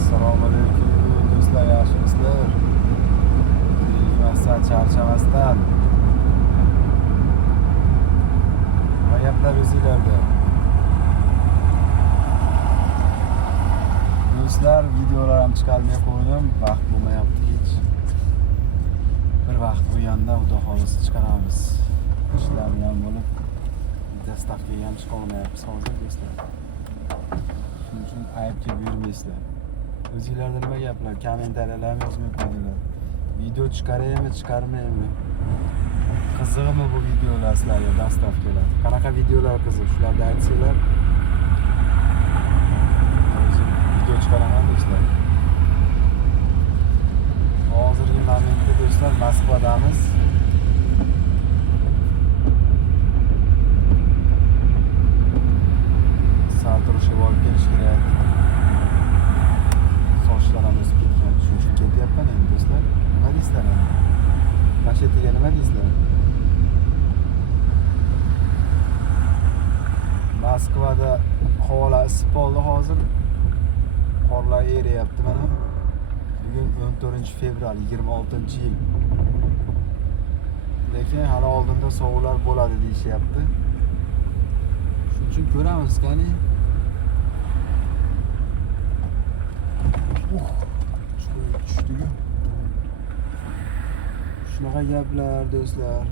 Assalomu alaykum do'stlar, yaxshimisizlar? Bilmasdan charchamasdan. Nima gaplar o'zinglarda? Do'stlar, videolar ham chiqarmay qo'ydim, vaqt bo'lmayapti hech. Bir vaqt bo'lganda xudo xolisa chiqaramiz. Ishlar ham bo'lib, dastavkaga ham chiqa olmayapmiz hozir do'stlar. Shuning uchun aybga buyurmaysizlar. O'zinglarda nima gaplar? Kommentariyalarni yozmay qo'yinglar. Video chiqaraymi, chiqarmaymi? Qizig'imi bu videolar sizlarga, dastavkalar? Qanaqa videolar qiziq? Shularni aytsanglar. O'zim video chiqaraman do'stlar. Hozirgi momentda do'stlar Moskvadamiz. Sartaroshga borib kelish kerak. Sochlar o'sib ketgan. Shuning uchun ketyapman endi do'stlar. Nima deysizlar? Mashetiga nima deysizlar? Moskvada havolar isib qoldi hozir. Qorlar eriyapti mana. Bugun 14-fevral 26-yil. Lekin hali oldinda sovuqlar bo'ladi deyishyapti. Shuning uchun ko'ramiz qani. Tushdiku. Shunaqa gaplar do'stlar.